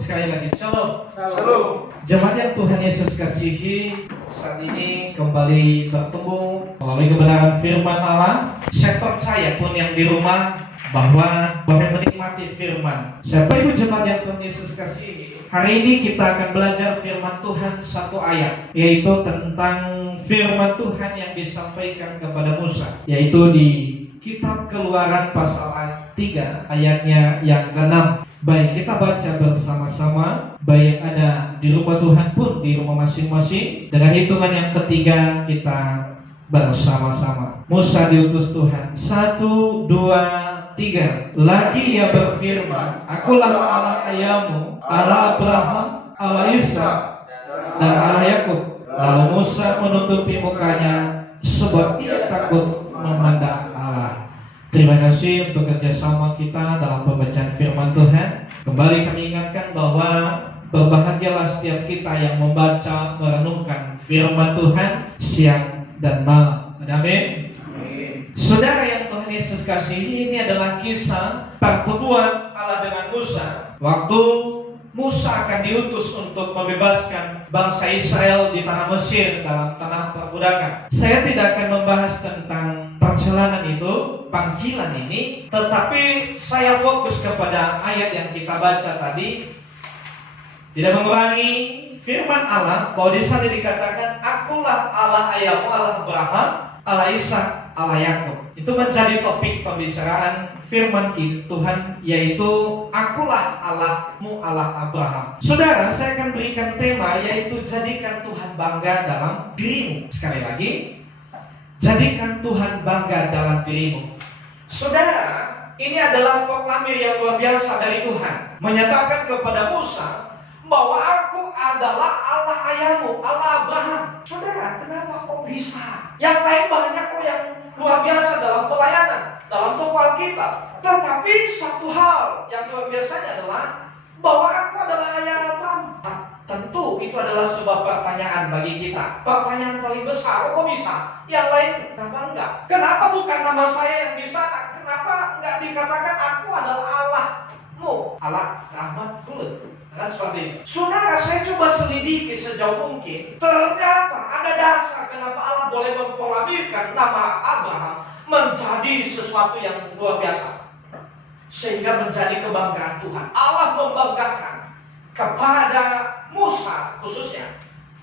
Sekali lagi, shalom. Shalom. Jemaat yang Tuhan Yesus kasihi, saat ini kembali bertemu melalui kebenaran firman Allah. Saya percaya pun yang di rumah bahwa menikmati firman. Siapa ibu jemaat yang Tuhan Yesus kasihi, hari ini kita akan belajar firman Tuhan satu ayat, yaitu tentang firman Tuhan yang disampaikan kepada Musa, yaitu di Kitab Keluaran pasal 3 ayatnya yang ke-6. Baik, kita baca bersama-sama. Baik ada di rumah Tuhan pun di rumah masing-masing. Dengan hitungan yang ketiga kita bersama-sama. Musa diutus Tuhan. 1, 2, 3. Lagi ia berfirman, Akulah Allah ayahmu, Allah Abraham, Allah Ishak, dan Allah Yakub. Lalu Musa menutupi mukanya sebab ia takut memandang Allah. Terima kasih untuk kerjasama kita dalam pembacaan firman Tuhan. Kembali kami ingatkan bahwa berbahagialah setiap kita yang membaca, merenungkan firman Tuhan siang dan malam. Amin. Saudara yang Tuhan Yesus kasihi, ini adalah kisah pertemuan Allah dengan Musa waktu Musa akan diutus untuk membebaskan bangsa Israel di tanah Mesir dalam tanah perbudakan. Saya tidak akan membahas tentang perjalanan itu, panggilan ini, tetapi saya fokus kepada ayat yang kita baca tadi. Tidak mengurangi firman Allah bahwa di sana dikatakan, Akulah Allah ayahmu, Allah Abraham, Allah Ishak, Allah Yakub. Itu menjadi topik pembicaraan firman Tuhan, yaitu Akulah Allahmu, Allah Abraham. Saudara, saya akan berikan tema, yaitu jadikan Tuhan bangga dalam dirimu. Sekali lagi, jadikan Tuhan bangga dalam dirimu. Saudara, ini adalah proklamir yang luar biasa dari Tuhan, menyatakan kepada Musa bahwa aku adalah Allah ayahmu, Allah Abraham. Saudara, kenapa kok bisa? Yang lain banyak kok yang luar biasa dalam pelayanan, dalam toko Alkitab. Tetapi satu hal yang luar biasanya adalah bahwa aku adalah ayah Abraham. Tentu itu adalah sebuah pertanyaan bagi kita. Pertanyaan paling besar, kok bisa? Yang lain kenapa enggak? Kenapa bukan nama saya yang di sana? Kenapa enggak dikatakan aku adalah Allahmu, Allah rahmat kulit? Kan seperti itu. Saudara, saya coba selidiki sejauh mungkin. Ternyata ada dasar kenapa Allah boleh memproklamasikan nama Abraham menjadi sesuatu yang luar biasa, sehingga menjadi kebanggaan Tuhan. Allah membanggakan kepada Musa khususnya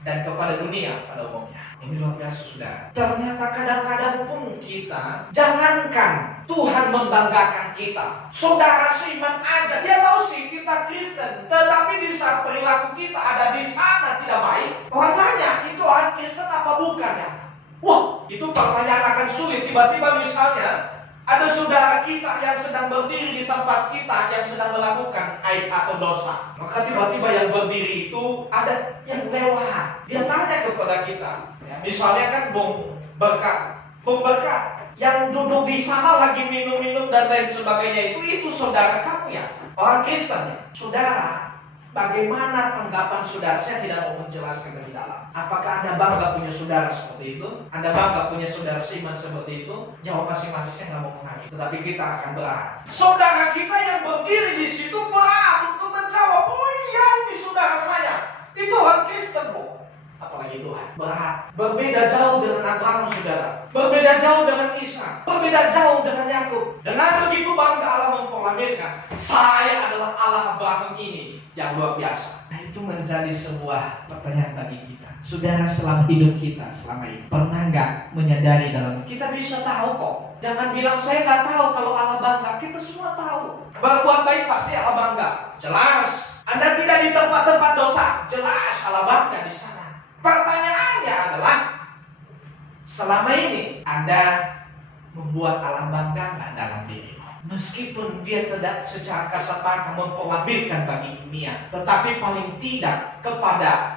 dan kepada dunia pada umumnya. Ini luar biasa, saudara. Ternyata kadang-kadang pun kita, jangankan Tuhan membanggakan kita, saudara seiman aja, dia tahu sih kita Kristen, tetapi di saat perilaku kita ada di sana tidak baik, orang tanya, itu orang Kristen apa bukan ya? Wah, itu pertanyaan akan sulit. Tiba-tiba misalnya ada saudara kita yang sedang berdiri di tempat kita yang sedang melakukan aib atau dosa. Maka tiba-tiba yang berdiri itu ada yang lewat. Dia tanya kepada kita. Ya, misalnya kan Bung Berkat yang duduk di sana lagi minum-minum dan lain sebagainya itu saudara kamu ya? Orang Kristen ya? Saudara, bagaimana tanggapan saudara? Saya tidak mau menjelaskan lebih dalam. Apakah Anda bangga punya saudara seperti itu? Anda bangga punya saudara seiman seperti itu? Jawab masing-masing, saya nggak mau menghakimi. Tetapi kita akan berharap. Saudara kita yang berdiri di situ berhak untuk menjawab, oh iya ini saudara saya. Itu orang Kristen, Bu. Apalagi Tuhan. Berhak. Berbeda jauh dengan Abraham, saudara. Berbeda jauh dengan Ishak. Berbeda jauh dengan Yakub. Dengan begitu bangga Allah memproklamirkan, saya adalah Allah Abraham ini yang luar biasa. Nah, itu menjadi sebuah pertanyaan bagi kita. Saudara, selama hidup kita selama ini pernah nggak menyadari dalam kita bisa tahu kok. Jangan bilang saya nggak tahu kalau Allah bangga. Kita semua tahu. Berbuat baik pasti Allah bangga. Jelas. Anda tidak di tempat-tempat dosa. Jelas Allah bangga di sana. Pertanyaannya adalah, selama ini Anda membuat Allah bangga nggak dalam dirimu? Meskipun dia tidak secara kasat mata memproklamasikan bagi dunia, tetapi paling tidak kepada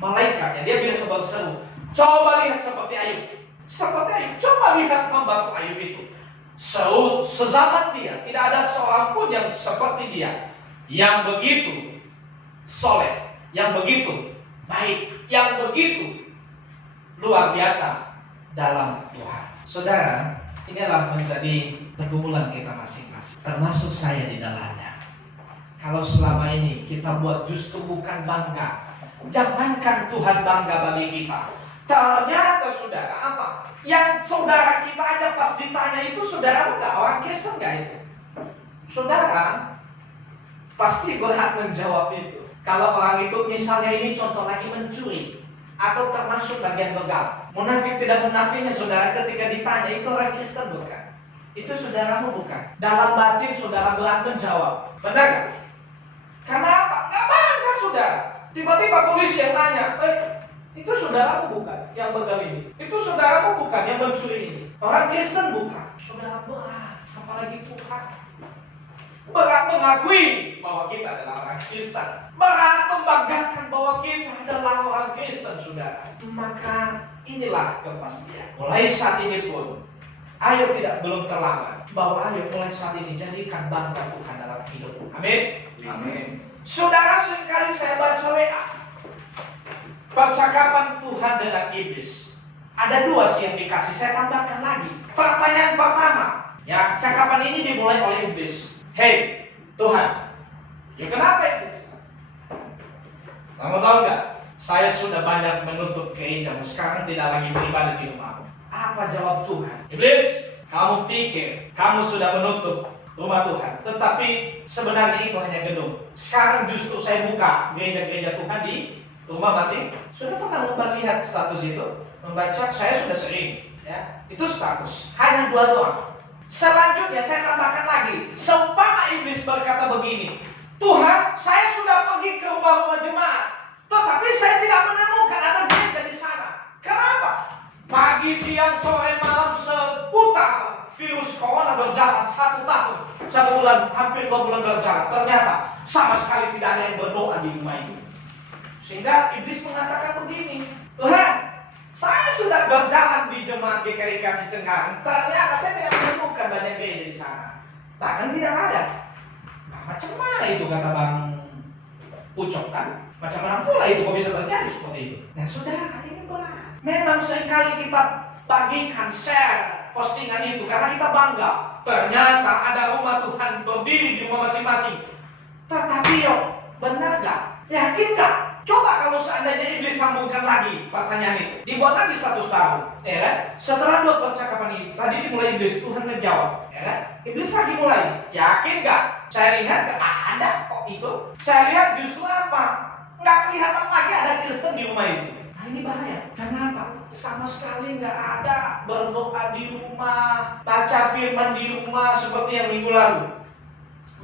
malaikatnya dia biasa berseru. Coba lihat seperti Ayub. Seperti Ayub, coba lihat hambaku Ayub itu. Sezaman dia tidak ada seorang pun yang seperti dia, yang begitu soleh, yang begitu baik, yang begitu luar biasa dalam Tuhan. Saudara, inilah menjadi pergumulan kita masing-masing, termasuk saya di dalamnya. Kalau selama ini kita buat justru bukan bangga, jangankan Tuhan bangga bagi kita, ternyata saudara apa? Yang saudara kita aja pas ditanya itu, saudara enggak orang Kristen enggak itu? Saudara pasti berhak menjawab itu. Kalau orang itu misalnya ini contoh lagi mencuri atau termasuk bagian begal, munafik tidak munafiknya saudara ketika ditanya itu orang Kristen bukan? Itu saudaramu bukan? Dalam batin saudara berhak menjawab, benar gak? Karena apa? Gak bangga saudara. Tiba-tiba polisi yang tanya, itu saudaramu bukan yang begal ini? Itu saudaramu bukan yang mencuri ini? Orang Kristen bukan? Saudara berat, apalagi Tuhan. Berat mengakui bahwa kita adalah orang Kristen. Berat membanggakan bahwa kita adalah orang Kristen, saudara. Maka inilah kepastian. Mulai saat ini pun, ayo belum terlambat. Bahwa ayo mulai saat ini jadikan bangga Tuhan dalam hidup. Amin. Amin. Saudara, seringkali saya baca WA percakapan Tuhan dengan iblis. Ada dua sih yang dikasih, saya tambahkan lagi. Pertanyaan pertama, ya, cakapan ini dimulai oleh iblis. Hei Tuhan, ya kenapa iblis? Kamu tahu nggak? Saya sudah banyak menutup gerejamu, sekarang tidak lagi beribadah di rumahmu. Apa jawab Tuhan? Iblis, kamu pikir kamu sudah menutup rumah Tuhan, tetapi sebenarnya itu hanya gedung. Sekarang justru saya buka gereja-gereja Tuhan di rumah masing. Sudah pernah melihat status itu? Membaca, saya sudah sering. Ya, itu status. Hanya dua doang. Selanjutnya saya tambahkan lagi. Seumpama iblis berkata begini, Tuhan, saya sudah pergi ke rumah-rumah jemaat, tetapi saya tidak menemukan ada gereja di sana. Kenapa? Pagi, siang, sore, malam seputar virus corona berjalan 1 tahun, 1 bulan, hampir 2 bulan berjalan. Ternyata sama sekali tidak ada yang berdoa di rumah itu. Sehingga iblis mengatakan begini, Tuhan, saya sudah berjalan di jemaat GKI Kasih Cengkareng, ternyata saya tidak menemukan banyak gereja di sana. Bahkan tidak ada. Nah, macam mana itu kata Bang Ucok kan? Macam mana pula itu kok bisa terjadi seperti itu? Nah saudara, ini berat. Memang seringkali kita bagikan, share postingan itu karena kita bangga. Ternyata ada rumah Tuhan berdiri di rumah masing-masing. Tetapi benar gak? Yakin gak? Coba kalau seandainya iblis sambungkan lagi pertanyaan itu, dibuat lagi 100 tahun, ya kan? Setelah 2 percakapan itu, tadi dimulai iblis, Tuhan menjawab, ya kan? Iblis lagi mulai, yakin gak? Saya lihat gak ada kok itu. Saya lihat justru apa? Nggak kelihatan lagi ada Kristen di rumah itu. Nah ini bahaya. Kenapa? Sama sekali nggak ada berdoa di rumah, baca firman di rumah seperti yang minggu lalu.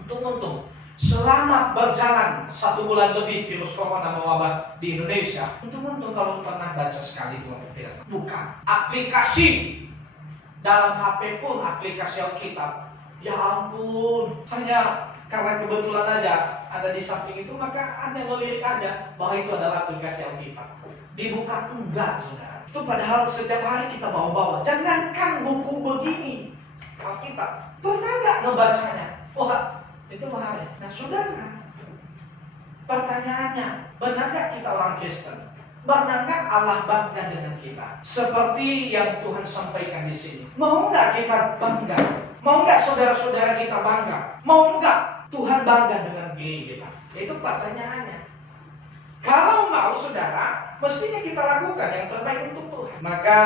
Untung-untung selama berjalan 1 bulan lebih virus corona mewabah di Indonesia, untung-untung kalau pernah baca sekali firman. Bukan aplikasi dalam HP pun aplikasi Alkitab. Ya ampun, hanya karena kebetulan aja ada di samping itu, maka Anda melirik aja bahwa itu adalah aplikasi Alkitab. Dibuka enggak, saudara. Itu padahal setiap hari kita bawa-bawa. Jangankan buku begini, Alkitab, pernah nggak ngebacanya? Wah, itu bahaya. Nah, saudara, pertanyaannya, benar nggak kita orang Kristen? Benar nggak Allah bangga dengan kita? Seperti yang Tuhan sampaikan di sini. Mau nggak kita bangga? Mau nggak saudara-saudara kita bangga? Mau nggak Tuhan bangga dengan diri kita? Itu pertanyaannya. Kalau mau saudara, mestinya kita lakukan yang terbaik untuk Tuhan. Maka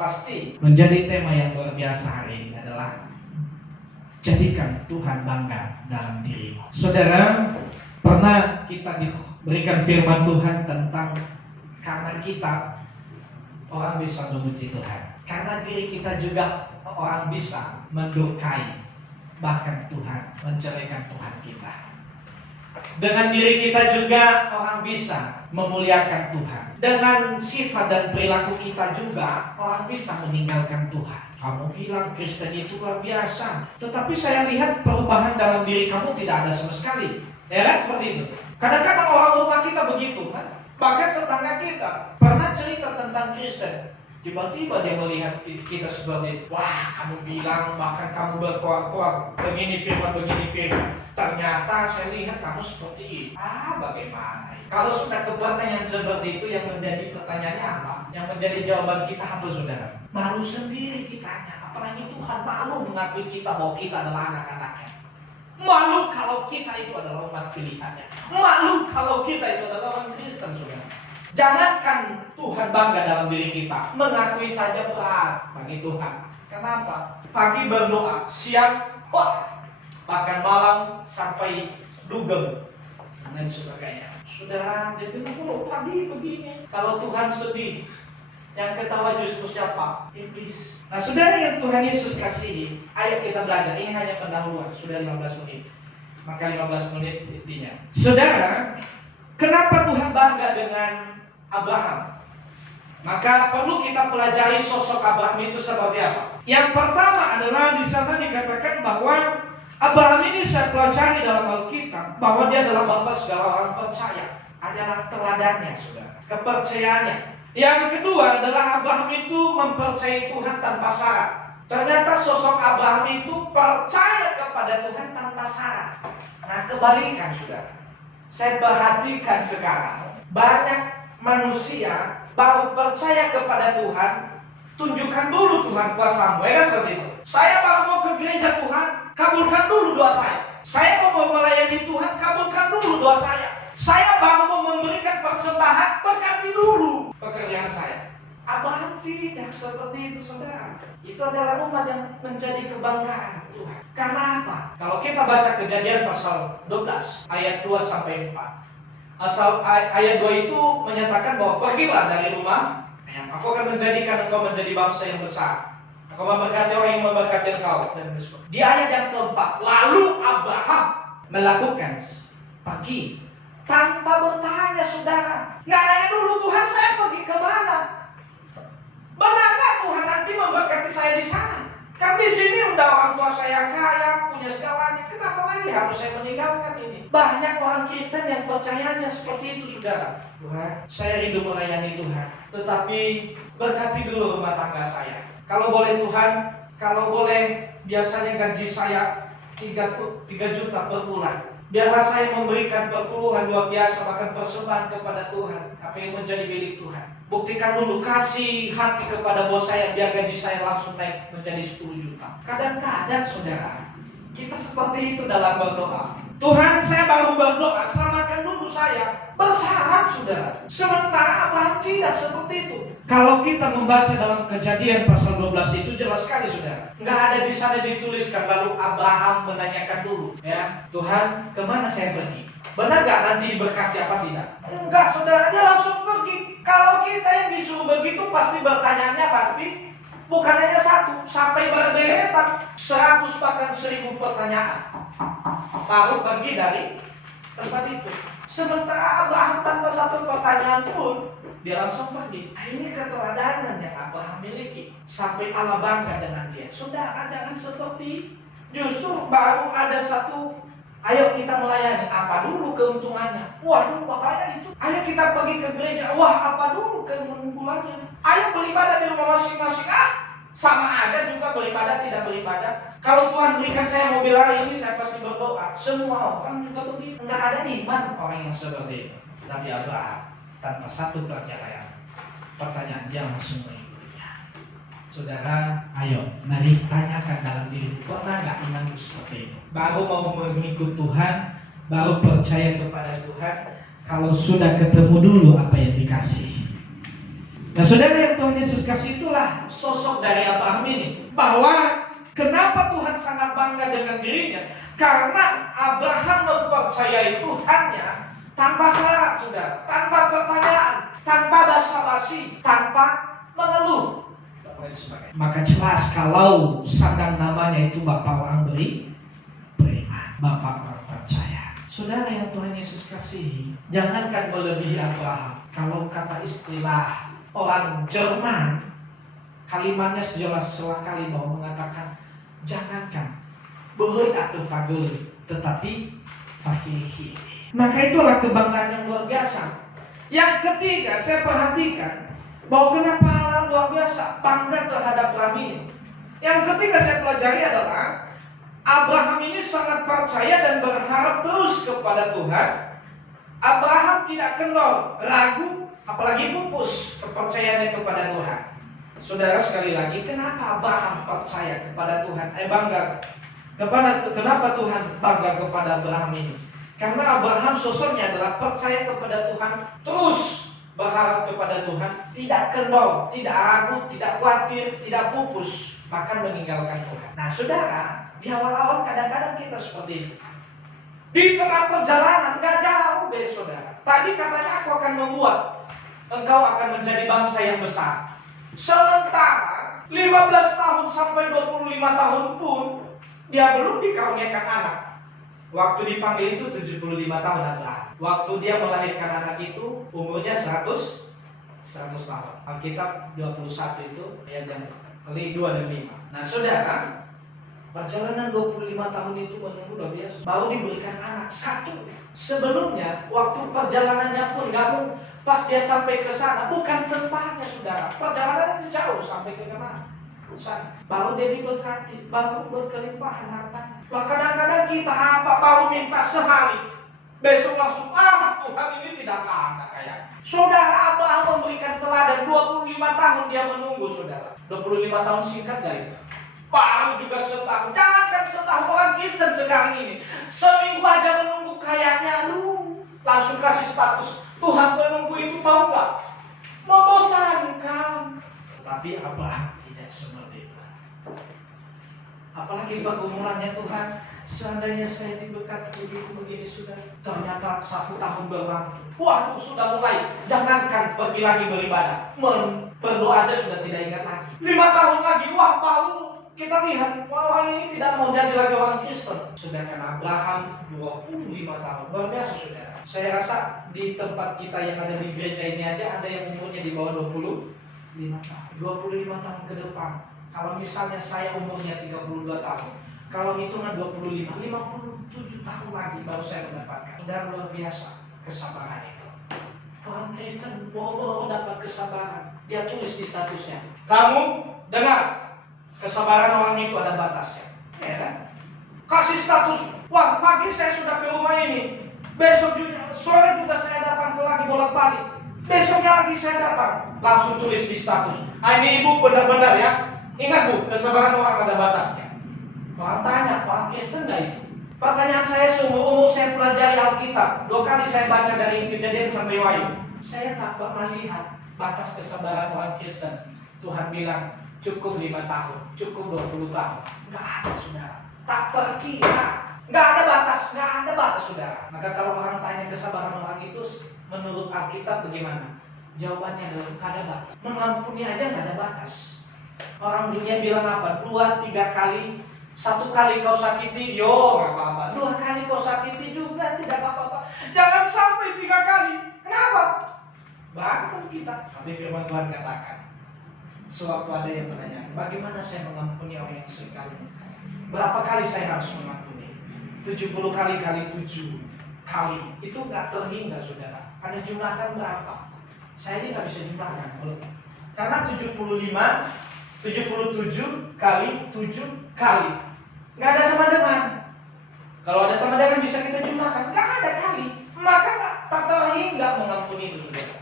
pasti menjadi tema yang luar biasa hari ini adalah jadikan Tuhan bangga dalam dirimu. Saudara, pernah kita diberikan firman Tuhan tentang karena kita orang bisa memuji Tuhan. Karena diri kita juga orang bisa mendurkai, bahkan Tuhan menceraikan Tuhan kita. Dengan diri kita juga orang bisa memuliakan Tuhan. Dengan sifat dan perilaku kita juga orang bisa meninggalkan Tuhan. Kamu bilang Kristen itu luar biasa, tetapi saya lihat perubahan dalam diri kamu tidak ada sama sekali. Ya kan seperti itu. Kadang-kadang orang rumah kita begitu kan. Bahkan tetangga kita pernah cerita tentang Kristen. Tiba-tiba dia melihat kita seperti, wah kamu bilang bahkan kamu berkoar-koar begini firman. Ternyata saya lihat kamu seperti ini. Bagaimana? Kalau sudah ke pertanyaan seperti itu, yang menjadi pertanyaannya apa? Yang menjadi jawaban kita apa, saudara? Malu sendiri kitanya. Apalagi Tuhan malu mengakui kita bahwa kita adalah anak-anaknya. Malu kalau kita itu adalah umat pilihannya. Malu kalau kita itu adalah orang Kristen, saudara. Jangankan Tuhan bangga dalam diri kita, mengakui saja berat bagi Tuhan. Kenapa? Pagi berdoa, siang, bahkan malam sampai dugem dan sebagainya. Saudara, dia bilang, pagi begini. Kalau Tuhan sedih, yang ketawa justru siapa? Iblis. Nah, saudara yang Tuhan Yesus kasihi, ayo kita belajar. Ini hanya pendahuluan, sudah 15 menit. Maka 15 menit intinya. Saudara, kenapa Tuhan bangga dengan Abraham? Maka perlu kita pelajari sosok Abraham itu seperti apa. Yang pertama adalah di sana dikatakan bahwa Abraham ini saya pelajari dalam Alkitab bahwa dia adalah bapa segala orang percaya. Adalah teladannya, saudara. Kepercayaannya. Yang kedua adalah Abraham itu mempercayai Tuhan tanpa syarat. Ternyata sosok Abraham itu percaya kepada Tuhan tanpa syarat. Nah, kebalikan, saudara. Saya perhatikan sekarang banyak manusia baru percaya kepada Tuhan, tunjukkan dulu Tuhan kuasamu, ya kan seperti itu. Saya baru mau ke gereja Tuhan, kabulkan dulu doa saya. Saya mau melayani Tuhan, kabulkan dulu doa saya. Saya baru mau memberikan persembahan, berkati dulu pekerjaan saya. Abraham tidak seperti itu, saudara. Itu adalah umat yang menjadi kebanggaan Tuhan. Karena apa? Kalau kita baca Kejadian pasal 12 ayat 2 sampai 4. Ayat 2 itu menyatakan bahwa pergilah dari rumah, aku akan menjadikan engkau menjadi bangsa yang besar. Aku memberkati orang yang memberkati engkau. Dan di ayat yang keempat, lalu Abraham melakukan pergi tanpa bertanya, saudara. Nggak nanya dulu, Tuhan saya pergi ke mana? Benar nggak Tuhan nanti memberkati saya di sana? Kan di sini udah orang tua saya kaya, punya segalanya. Kenapa lagi harus saya meninggalkan ini? Banyak orang Kristen yang percayanya seperti itu, saudara. Tuhan, saya rindu melayani Tuhan, tetapi berkati dulu rumah tangga saya. Kalau boleh Tuhan, kalau boleh biasanya gaji saya 3 juta per bulan. Biarlah saya memberikan perpuluhan luar biasa, bahkan persembahan kepada Tuhan, apa yang menjadi milik Tuhan. Buktikan dulu, kasih hati kepada bos saya, biar gaji saya langsung naik menjadi 10 juta. Kadang-kadang, saudara, kita seperti itu dalam berdoa. Tuhan, saya baru berdoa, selamatkan dulu saya. Bersyarat, saudara. Sementara Abraham tidak seperti itu. Kalau kita membaca dalam Kejadian pasal 12 itu jelas sekali, saudara. Nggak ada di sana dituliskan lalu Abraham menanyakan dulu, ya, Tuhan, kemana saya pergi? Benar nggak nanti diberkati apa tidak? Enggak, saudara, dia langsung pergi. Kalau kita yang disuruh begitu pasti bertanyanya pasti bukan hanya satu, sampai berderetan 100 bahkan 1000 pertanyaan. Baru pergi dari tempat itu. Sementara Abraham tanpa satu pertanyaan pun dia langsung pergi. Nah, ini keteladanan yang Abraham miliki. Sampai Allah bangga dengan dia. Saudara, jangan seperti justru baru ada satu, ayo kita melayani. Apa dulu keuntungannya? Waduh, bahaya itu. Ayo kita pergi ke gereja. Wah, apa dulu keunggulannya? Ayo beribadah di rumah masing-masing. Sama aja juga beribadah tidak beribadah. Kalau Tuhan berikan saya mobil hari ini, saya pasti berdoa. Semua orang juga begitu. Enggak ada iman orang yang seperti itu. Nabi Abraham tanpa satu pertanyaan dia langsung mengikutinya. Saudara, ayo mari tanyakan dalam diri, pernah nggak imanmu seperti itu? Baru mau mengikut Tuhan, baru percaya kepada Tuhan, kalau sudah ketemu dulu apa yang dikasih. Nah, saudara yang Tuhan Yesus kasih, itulah sosok dari Abraham ini. Bahwa kenapa Tuhan sangat bangga dengan dirinya? Karena Abraham mempercayai Tuhannya tanpa syarat, saudara, tanpa pertanyaan, tanpa basa-basi, tanpa mengeluh. Maka jelas kalau sadang namanya itu Bapak orang beriman, Bapak orang percaya. Saudara yang Tuhan Yesus kasihi, jangankan melebihi Abraham. Kalau kata istilah orang Jerman, kalimatnya sejelas kali bahwa mengatakan jangankan behoi atau fagel, tetapi fakih. Maka itulah kebanggaan yang luar biasa. Yang ketiga, saya perhatikan bahwa kenapa Allah luar biasa bangga terhadap Abraham ini. Yang ketiga saya pelajari adalah Abraham ini sangat percaya dan berharap terus kepada Tuhan. Abraham tidak kendor, ragu, apalagi pupus kepercayaannya kepada Tuhan. Saudara, sekali lagi, kenapa Abraham percaya kepada Tuhan? Bangga Kenapa Tuhan bangga kepada Abraham ini? Karena Abraham sosoknya adalah percaya kepada Tuhan, terus berharap kepada Tuhan, tidak kendor, tidak ragu, tidak khawatir, tidak pupus, bahkan meninggalkan Tuhan. Nah saudara, di awal-awal kadang-kadang kita seperti itu. Di tengah perjalanan, gak jauh dari saudara. Tadi katanya aku akan membuat, engkau akan menjadi bangsa yang besar. Sementara 15 tahun sampai 25 tahun pun dia belum dikaruniakan anak. Waktu dipanggil itu 75 tahun Abraham. Waktu dia melahirkan anak itu umurnya 100 tahun. Alkitab 21 itu ayat yang 2 dan 5. Nah saudara, perjalanan 25 tahun itu menunggu luar biasa. Baru diberikan anak satu. Sebelumnya waktu perjalanannya pun kamu pas dia sampai ke sana bukan tempatnya saudara. Perjalanannya jauh sampai ke mana? Baru dia diberkati, baru berkelimpahan harta. Lah kadang-kadang kita baru minta sehari, besok langsung Tuhan ini tidak ada kayak. Saudara Abraham memberikan teladan 25 tahun dia menunggu saudara. 25 tahun singkat gak itu? Baru juga setahun. Jangankan setahun, orang Kristen sekarang ini seminggu aja menunggu kayaknya langsung kasih status Tuhan menunggu itu, tahu gak? Membosankan. Tapi Abraham tidak seperti itu. Apalagi pergumulannya Tuhan. Seandainya saya diberkati begini sudah, ternyata 1 tahun berlalu. Waduh, sudah mulai. Jangankan pergi lagi beribadah, berdoa aja sudah tidak ingat lagi. 5 tahun lagi, wah baru kita lihat orang ini tidak mau jadi lagi orang Kristen. Sedangkan Abraham 25 tahun, luar biasa saudara. Saya rasa di tempat kita yang ada di gereja ini aja ada yang umurnya di bawah 25 tahun. 25 tahun ke depan. Kalau misalnya saya umurnya 32 tahun, kalau hitungan 57 tahun lagi baru saya mendapatkan. Sudah luar biasa kesabaran itu. Orang Kristen baru dapat kesabaran. Dia tulis di statusnya. Kamu dengar, kesabaran orang itu ada batasnya. Ya kan? Kasih status. Wah, pagi saya sudah ke rumah ini. Besok juga, sore juga saya datang ke lagi bolak-balik. Besoknya lagi saya datang. Langsung tulis di status. Ini ibu benar-benar ya. Ingat bu, kesabaran orang ada batasnya. Orang tanya, orang Kristen gak itu? Pertanyaan saya seumur-umur saya pelajari Alkitab. 2 kali saya baca dari Kejadian sampai Wahyu. Saya tak pernah lihat batas kesabaran orang Kristen. Tuhan bilang cukup 5 tahun, cukup 20 tahun. Gak ada saudara. Tak terkira. Gak ada batas saudara. Maka kalau orang tanya kesabaran orang itu menurut Alkitab bagaimana? Jawabannya adalah gak ada batas. Mengampuni aja gak ada batas. Orang dunia bilang apa? 2-3 kali. 1 kali kau sakiti, yo gak apa-apa. 2 kali kau sakiti juga tidak apa-apa. Jangan sampai 3 kali. Kenapa? Berantem kita. Tapi firman Tuhan katakan, sewaktu ada yang bertanya, bagaimana saya mengampuni orang yang sekalinya? Berapa kali saya harus mengampuni? 70 kali kali 7 kali. Itu gak terhingga saudara. Ada jumlahkan berapa? Saya ini gak bisa jumlahkan. Karena 77 kali 7 kali. Gak ada sama dengan. Kalau ada sama dengan bisa kita jumlahkan. Gak ada kali. Maka tak terhingga mengampuni itu saudara.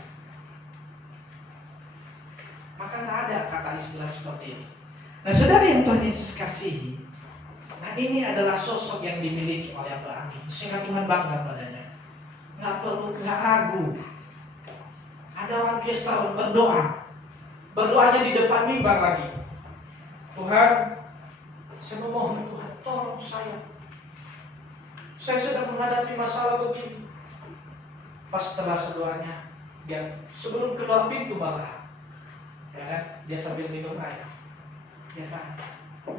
Maka gak ada kata istilah seperti itu. Nah saudara yang Tuhan Yesus kasihi, nah ini adalah sosok yang dimiliki oleh Abraham, sehingga Tuhan bangga padanya. Gak perlu, gak ragu. Ada orang Kristen berdoa, berdoanya di depan mimbar lagi. Tuhan, saya memohon Tuhan, tolong saya. Saya sedang menghadapi masalah begini. Pas setelah doanya, dia sebelum keluar pintu malah, ya kan, dia sambil minum air. Ya kan,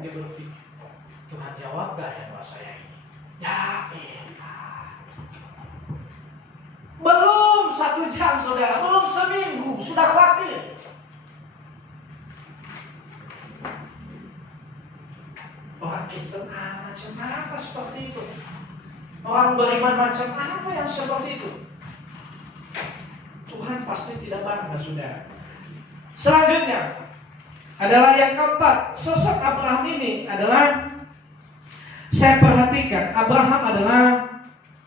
dia berpikir, Tuhan jawab gak ya doa saya ini? Ya elah. Belum 1 jam saudara, belum seminggu, sudah khawatir. Orang Kristen macam apa seperti itu? Orang beriman macam apa yang seperti itu? Tuhan pasti tidak bangga saudara. Selanjutnya adalah yang keempat, sosok Abraham ini adalah, saya perhatikan, Abraham adalah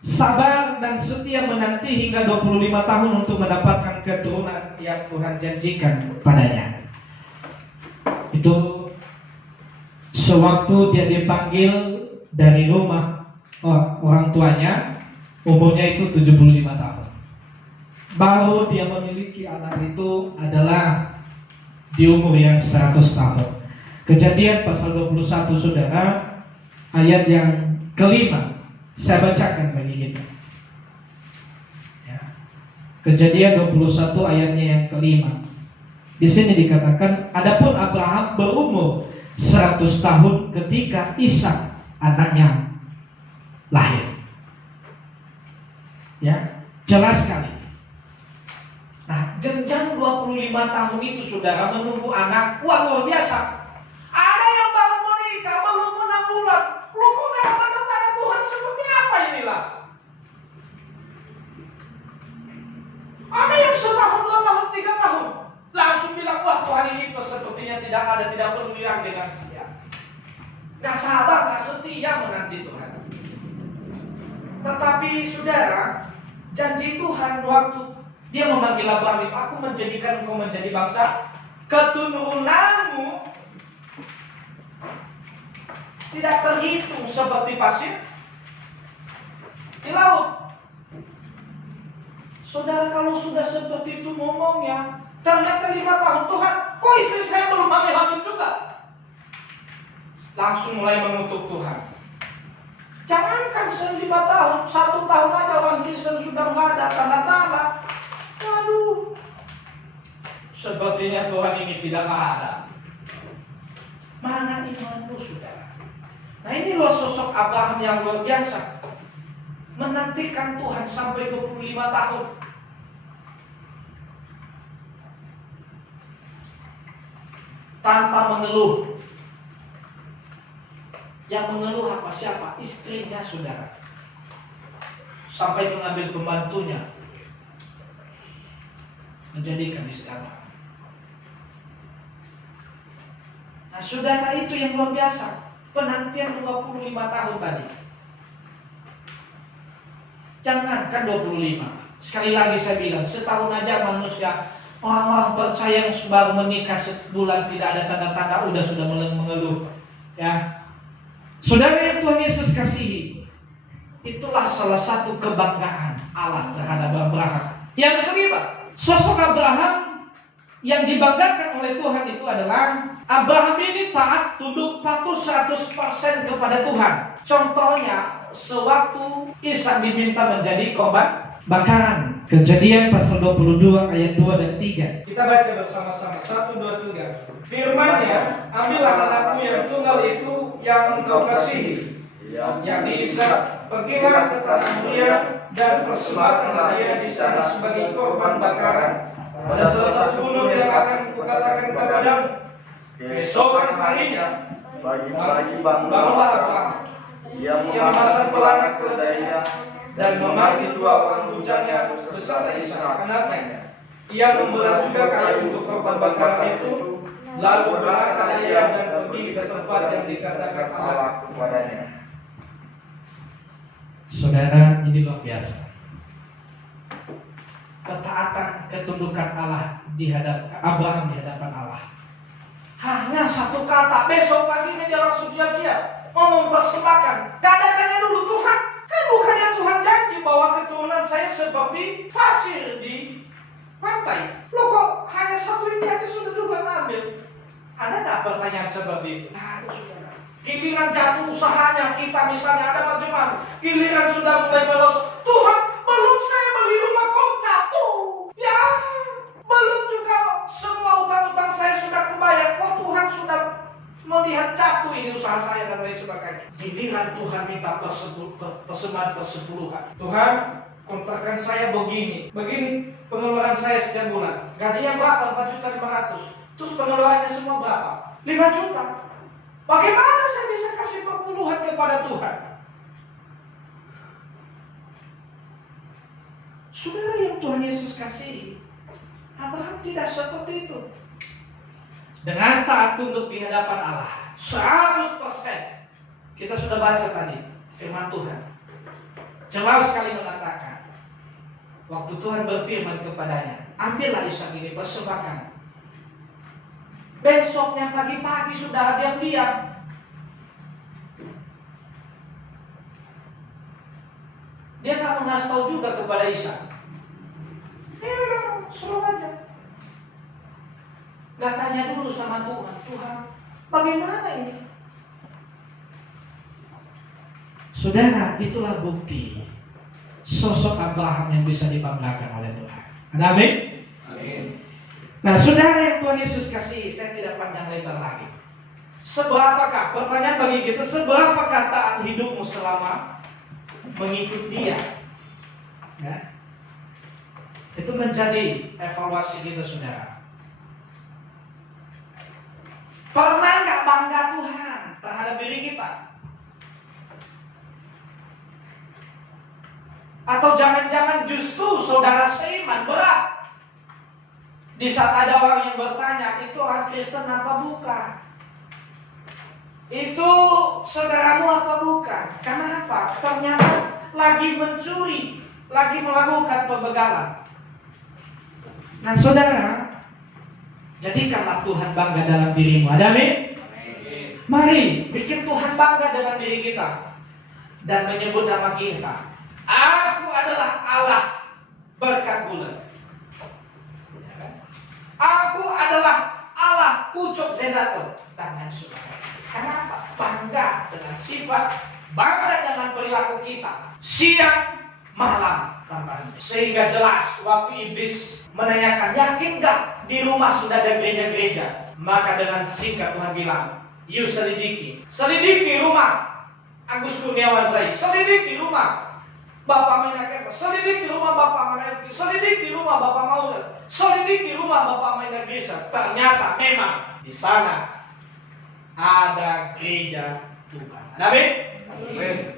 sabar dan setia menanti hingga 25 tahun untuk mendapatkan keturunan yang Tuhan janjikan padanya. Itu sewaktu dia dipanggil dari rumah orang tuanya, umurnya itu 75 tahun. Baru dia memiliki anak itu adalah di umur yang 100 tahun. Kejadian pasal 21 saudara, ayat yang kelima. Saya bacakan bagi kita. Ya. Kejadian 21 ayatnya yang kelima. Di sini dikatakan, adapun Abraham berumur 100 tahun ketika Ishak anaknya lahir. Ya, jelas sekali. Nah, jenjang 25 tahun itu saudara menunggu anak, wah luar biasa. Ada yang baru menikah, belum 6 bulan. Lu kok memang tanda-tanda Tuhan seperti apa inilah? Ada yang setahun, 2 tahun, 3 tahun. Langsung bilang, wah Tuhan ini sepertinya tidak perlu yang dengan saya. Gak sabar, gak setia menanti Tuhan. Tetapi saudara, janji Tuhan waktu dia memanggil Abraham, aku menjadikan engkau menjadi bangsa, keturunanmu tidak terhitung seperti pasir di laut. Saudara, kalau sudah seperti itu ngomongnya, ternyata 5 tahun, Tuhan, kok istri saya belum hamil juga? Langsung mulai mengutuk Tuhan. Jangankan 5 tahun, 1 tahun aja orang Kristen sudah nggak ada tanda-tanda. Waduh, sepertinya Tuhan ini tidak ada. Mana imanmu, saudara? Nah, ini loh sosok Abraham yang luar biasa, menantikan Tuhan sampai 25 tahun. Tanpa mengeluh. Yang mengeluh apa? Siapa? Istrinya, saudara. Sampai mengambil pembantunya, menjadikan istri Abraham. Nah, saudara, itu yang luar biasa. Penantian 25 tahun tadi. Jangankan 25. Sekali lagi saya bilang, setahun aja manusia, orang-orang percaya yang baru menikah sebulan tidak ada tanda-tanda sudah mengeluh. Ya. Saudara yang Tuhan Yesus kasihi, itulah salah satu kebanggaan Allah terhadap Abraham. Yang kelima, sosok Abraham yang dibanggakan oleh Tuhan itu adalah Abraham ini taat, tunduk, patuh 100% kepada Tuhan. Contohnya, sewaktu Ishak diminta menjadi korban bakaran. Kejadian pasal 22 ayat 2 dan 3. Kita baca bersama-sama. 1, 2, 3. Firman-Nya, ambillah anakmu yang tunggal itu yang engkau kasihi, yakni Ishak. Pergilah ke tanah Moriah dan persembahkanlah dia di sana sebagai korban bakaran pada salah satu gunung yang akan kukatakan kepadamu. Keesokan harinya, pagi-pagi bangunlah Abraham. Ia memasang pelana keledainya dan memanggil 2 orang bujangnya beserta Ishak anaknya. Ia membelah juga kayu untuk korban bakaran itu, lalu berangkat ia dan pergi ke tempat yang dikatakan Allah kepadanya. Saudara, ini luar biasa. Ketaatan, ketundukan Allah di hadapan Abraham di hadapan Allah. Hanya 1 kata, besok paginya dia langsung siap-siap mau mempersembahkan. Gak ada tanya dulu, Tuhan, kan bukannya Tuhan janji bahwa keturunan saya seperti pasir di pantai. Loh kok hanya 1 ini aja sudah Tuhan ambil? Ada tak pertanyaan seperti itu? Ada, saudara. Giliran jatuh usahanya, kita misalnya ada macam-macam. Giliran sudah mulai merosot, Tuhan, belum saya beli rumah kok jatuh. Ya, belum juga semua utang-utang saya sudah kebayar, kok Tuhan sudah melihat jatuh ini usaha saya dan lain sebagainya. Giliran Tuhan minta persembahan persepuluhan. Tuhan, kontrakan saya begini pengeluaran saya setiap bulan. Gajinya berapa? 4.500.000. Terus pengeluarannya semua berapa? 5 juta. Bagaimana saya bisa kasih perpuluhan kepada Tuhan? Saudara yang Tuhan Yesus kasih, Abraham tidak seperti itu. Dengan taat tunduk di hadapan Allah 100%. Kita sudah baca tadi firman Tuhan, jelas sekali mengatakan, waktu Tuhan berfirman kepadanya, ambillah Ishak ini, persembahkan. Besoknya pagi-pagi sudah diam-diam Dia nggak mengasih tahu juga kepada Ishak. Dia bilang, suruh aja. Nggak tanya dulu sama Tuhan, Tuhan, bagaimana ini? Saudara, itulah bukti sosok Abraham yang bisa dibanggakan oleh Tuhan. Amin. Amin. Nah, saudara yang Tuhan Yesus kasih, saya tidak panjang lebar lagi. Seberapakah, pertanyaan bagi kita, seberapakah taat hidupmu selama mengikut Dia? Ya. Itu menjadi evaluasi kita, saudara. Pernah nggak bangga Tuhan terhadap diri kita? Atau jangan-jangan justru saudara seiman berat? Di saat ada orang yang bertanya, itu orang Kristen apa bukan? Itu saudaramu apa bukan? Karena apa? Ternyata lagi mencuri, lagi melakukan pembegalan. Nah, saudara, jadikanlah Tuhan bangga dalam dirimu. Amin. Mari bikin Tuhan bangga dengan diri kita dan menyebut nama kita. Aku adalah Allah berkat bulan. Aku adalah Allah pucuk zedato. Dan saudara. Kenapa? Bangga dengan sifat, bangga dengan perilaku kita. Siang, malam, tanpa henti. Sehingga jelas waktu iblis menanyakan, yakin gak di rumah sudah ada gereja-gereja? Maka dengan singkat Tuhan bilang, you selidiki. Selidiki rumah Agus Kurniawan Zaid. Selidiki rumah Bapak Menaker. Selidiki rumah Bapak Marifki. Selidiki rumah Bapak Maulid. Selidiki rumah Bapak Maina Gisa. Ternyata memang di sana ada gereja Tuhan. Amin.